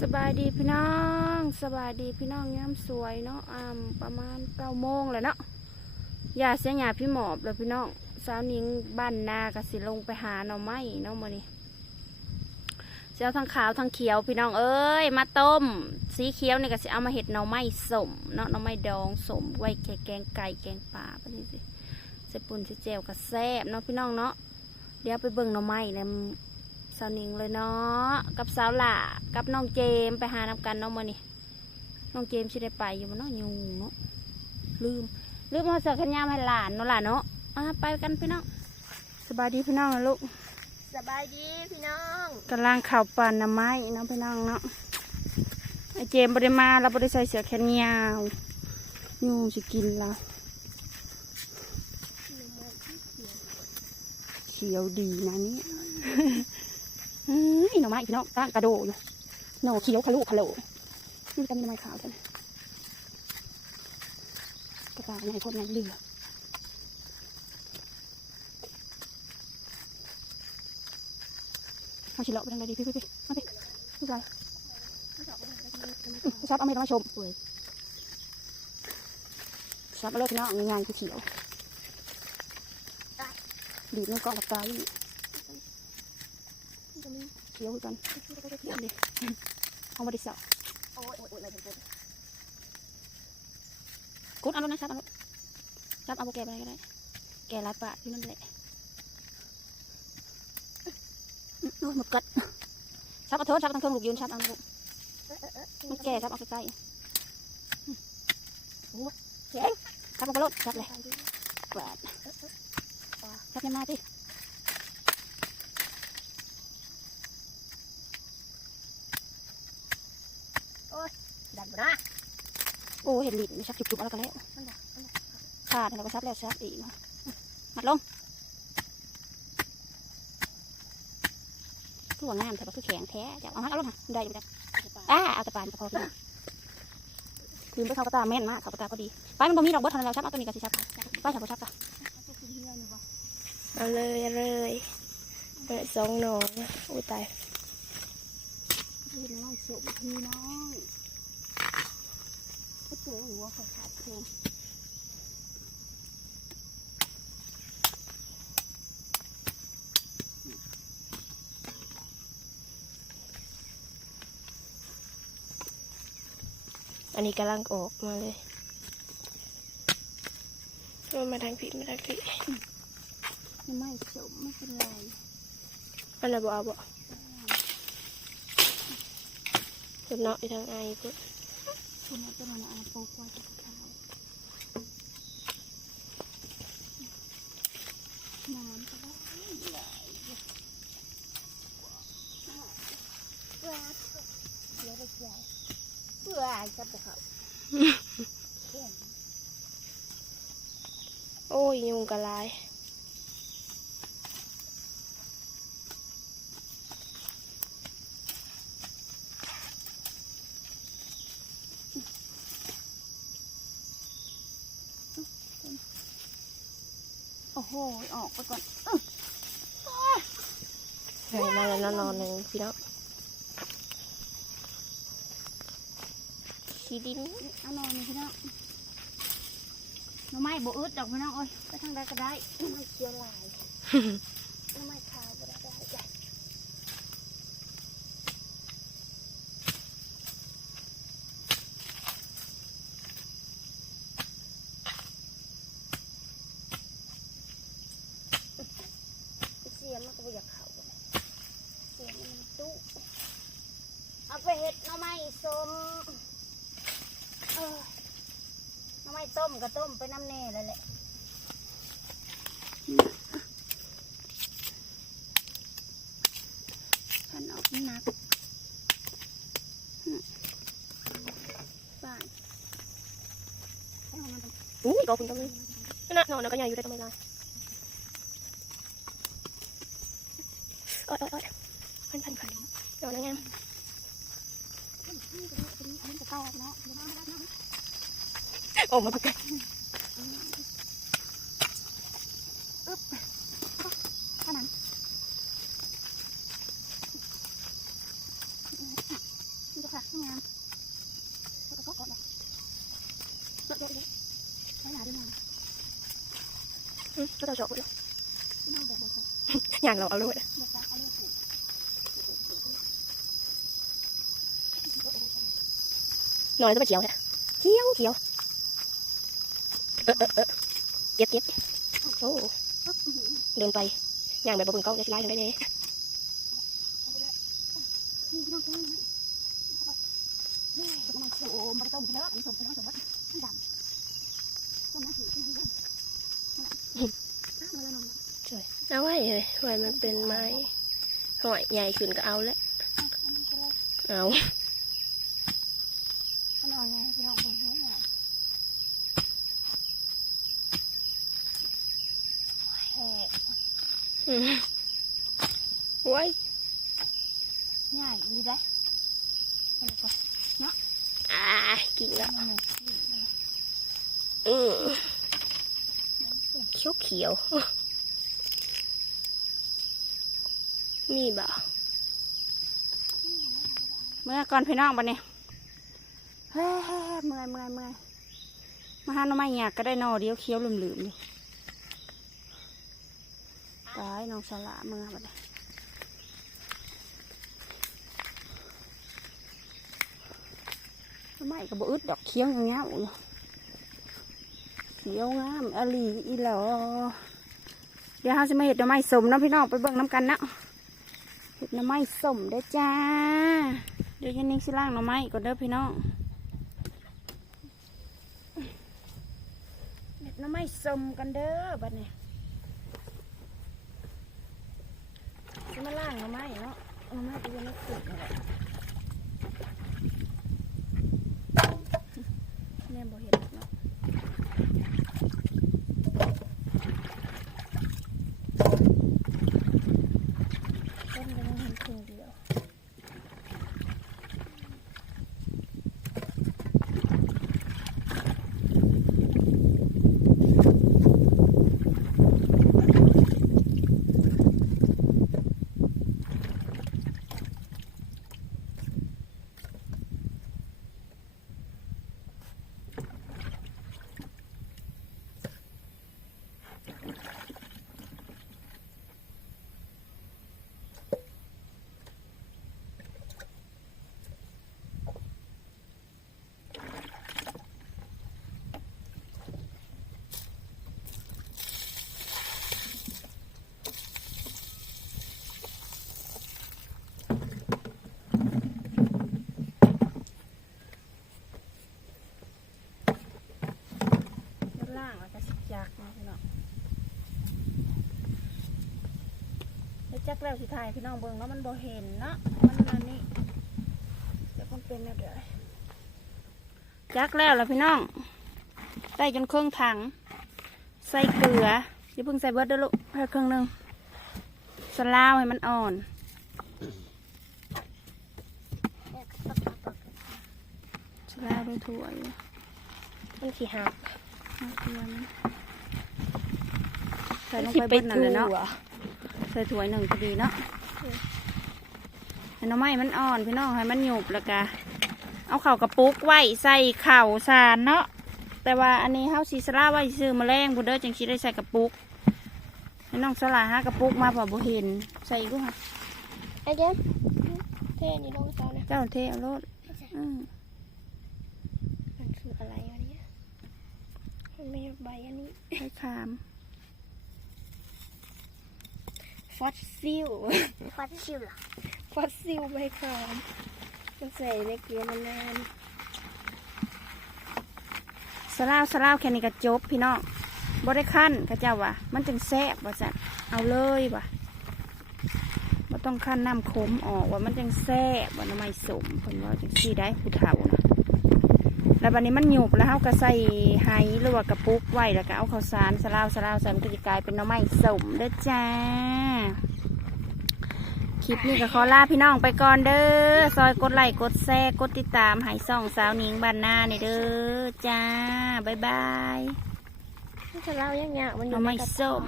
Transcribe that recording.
สบายดีพี่น้องสบายดีพี่น้องย้ำสวยเนาะอ่าประมาณเก้าโมงแล้วเนาะยาเสียหยาพี่หมอบเลยพี่น้องสาวนิงบ้านนากสิลงไปหาหน่อไม้เนาะมื้อนี้เจ้าทั้งขาวทั้งเขียวพี่น้องเอ้ยมาต้ม สีเขียวนี่ก็สิเอามาเห็ดหน่อไม้สมเนาะหน่อไม้ดองสมไว้แกแกงไก่แกงปลาไปนี่สิเสปุ่นเสเจวกับแซ่บเนาะพี่น้องเนาะเดี๋ยวไปเบิ่งหน่อไม้เนี่ย สาวหนิงเลยเนาะกับสาวหล่ากับน้องเจมส์ไปหานำกันเนาะมื่อนี้น้องเจมส์สิได้ไปอยู่มันเนาะยุงเนาะลืมลืมเอาเสื้อแขนยาวให้หลานเนาะหล่ะเนาะอะไปกันพี่น้องสบายดีพี่น้องนะลูกสบายดีพี่น้องกำลังข่าวปั่นน้ำไม้เนาะพี่น้องเนาะไอเจมส์บริมาเราบริใส่เสื้อแขนยาวยุงสิกินเราเขียวดีนะนี่ เฮ้ยหน่อไม้พี่น้องตั้งกระโดดอยู่หน่อเขียวขลุขลุนี่เป็นหน่อไม้ขาวท่านกระตายใหญ่พวกใหญ่เหลือเอาชิเลาะไปทางใดดีพี่พี่พี่มาพี่พี่ชายชอบเอาเม็ดมาชมชอบเอาเลยพี่น้องงานคือเขียวดีดในกล่องปากกาอยู่ เขียวกันเขียวดิเอามาดิสาวโอ้ยโอ้ยโอ้ยอะไรเป็นกดเอาล้วนะชับเอาล้วชับเอาโปแกไปอะไรก็ได้ แกลายปะที่นั่นแหละโอ้ยหมดกัดชับเอาเถอะชับตั้งเครื่องลูกยืนชับเอาลูกมันแก่ชับเอาใกล้ๆโอ้ยเจ๋งชับเอากระโดดชับเลยแปดชับยังมาพี่ดั นบ่นะโอ้ยเห็นลิ้นไม่ชับจุบๆเอาแล้วก็แล้วขาดแล้วก็ชับแล้วชับอีกเนาะมัดลงคือว่างามแต่ว่าคือแข็งแท้จะเอามาเอาลงมาได้อยู่จ้ะอ่าเอาแตะปานก็พอพี่คืนไปเขากระตาแม่นมากเขากระตาก็ดีไปมันบ่มีดอกเบิดทันแล้วชับเอาตัวนี้กันสิชับไปชับบ่ชับจ้ะเอาเลยเอาเลยเปิดสองหนองอุ้ยตายพี่น้องสุพี่น้อง ก็ตัวหัวขาดขาดเพียงอันนี้กำลังออกมาเลยมันมาทางผิดมาทางผิดไม่สมไม่เป็นไรอันนั้นบ่เอาบ่เพิ่นเนาะอีทางไอเพิ่น คุณจะมาเอาโปกไว้กับข้าวน้ำก็ได้เลย เพื่อเพื่อไปใหญ่เพื่อจับเขาโอ้ยยุงกระลายโอ้โหออกไปก่อนใช่มาแล้วนอนหนึ่งพี่น้องขี้ดินเอานอนนี่พี่น้องน้ำไม้โบอึดดอกพี่น้องเอ้ยไปทางใดก็ได้ไม่เคี้ยวลายน้ำไม่ขาวก็ได้จ้ะ เสียมันก็บ่อยากเข้าเลยเสียมันตู้ เอาไปเห็ดหน้ำไม้ส้มเออหน้ำไม้ต้มก็ต้มไปน้ำแน่เลยแหละฉันออกหนักบ้านอุ้ยก็คุณก็มีนั่นนอนแล้วก็ใหญ่อยู่ได้ทำไมล่ะโอ๊ยโอ๊ยโอ๊ยพันพันพันนอนแล้วไงมันจะเข้าเนาะโอ้มาปกข้างหลังมันจะขค่ะงามแล้วก็กดเลยเดี๋ยวเดี๋ยวใช้หนาด้วยงามก็เราจบเลยน่าแบบบอกอย่างเราเอาเลย เดี๋ยวจะเอาเรื่องถูก นอนจะไปเขียวเนี่ยเขียวเขียวเออเออเออเก็บเก็บโอืมไว้ง่ายดีได้ไปเลยก่อนอ่ากินแล้วนี่อืมเขียวเขียวมีบ่าเมื่อก่อนพี่น้องบัดนี้เฮ้ยเมื่อยเมื่อยเมื่อยมาหาหน่อไม้หยากก็ได้หนอเดียวเคี้ยวลืมๆอยู่ ตายน้องสละเมื่อบัดนี้หน่ไม้ก็บอึดดอกเคี้ยวเงี้ยวๆอยู่เคี้ยวงามอลีอีหลอเดี๋ยวเราจะมาเห็ดหน่อไม้สมนะพี่น้องไปเบิ่งน้ำกันนะเห็ดหน่อไม้สมเด้อจ้า เดี๋ยวยันนิ่งสิล่างหน่อไม้ก่อนเด้อพี่น้องเห็ดหน่อไม้สมกันเด้อบัดนี้จะมาล่าง หน่อไม้เนาะหน่อไม้ก็ยังไม่สุกเลยแม่บ่เห็นเนาะต้นก็ยังเห็นครึ่งเดียว ด้านล่างแล้วก็สิจักนะพี่น้องแล้ว จักแล้วสิถ่ายพี่น้องเบิ่งแล้วมันบ่เห็นเนาะมันอันนี้เดี๋ยวมันเป็นแบบเดี๋ยวจักแล้วล่ะพี่น้องได้จนครึ่งถัง ใส่เกลืออย่าเพิ่งใส่เบิดเด้อลูกให้ครึ่งหนึงสลาวให้มันอ่อนสลาวด้วยถั่วอยู่มันขี้หักเอาเกลือมันใส่ลงไปเบิดนั่นเลยเนาะใส่ถ้วยหนึ่งพอดีเนาะให้หน่อไม้มันอ่อนพี่น้องให้มันหยุบแล้วก็เอาเข่าวกระปุกไว้ใส่เข่าวสารเนาะแต่ว่าอันนี้เฮาสีสลาไว้ซื้อมาแรงบุเด้อจังสิได้ใส่กระปุกให้น้องสลาหากระปุกมาพอบ่เห็นใส่อีกูค่ะไอ้เจมเท่นี่ลงเตาเนี่ยเจ้าเทเอารถอืมมันคืออะไรอันเนี้ยมันไม่ใช่ใบอันนี้ใส่ขาม ฟอสซิลฟัดชิวเหรอฟอสซิลใบขามมันใส่ในเกลือมันนานสลาวสลาวแค่นี้ก็จบพี่น้องบ่ได้ขั้นกระเจ้าว่ะมันจึงแซ่บว่าจัดเอาเลยว่ะบ่ต้องขั้นน้ำขมออกว่ามันจึงแซ่บว่าน้ำไม่สมเพิ่นว่าจังซี่ได้ผู้เฒ่านะ แล้วบัดนี้มันหยุบแล้วเฮาก็ใส่ไหหรือว่ากระปุกไว้แล้วก็เอาข้าวสารสลาวสลาวใส่มันก็จะกลายเป็นน้ำไม้สมเด้อจ้า คลิปนี้ก็ขอลาพี่น้องไปก่อนเด้อ ซอยกดไลค์กดแชร์กดติดตามให้ส่องสาวหนิงบ้านนาในเด้อจ้า บ๊ายบายถ้าเราอย่างเงี้ยมันอยู่เอาในไม้กระส้ม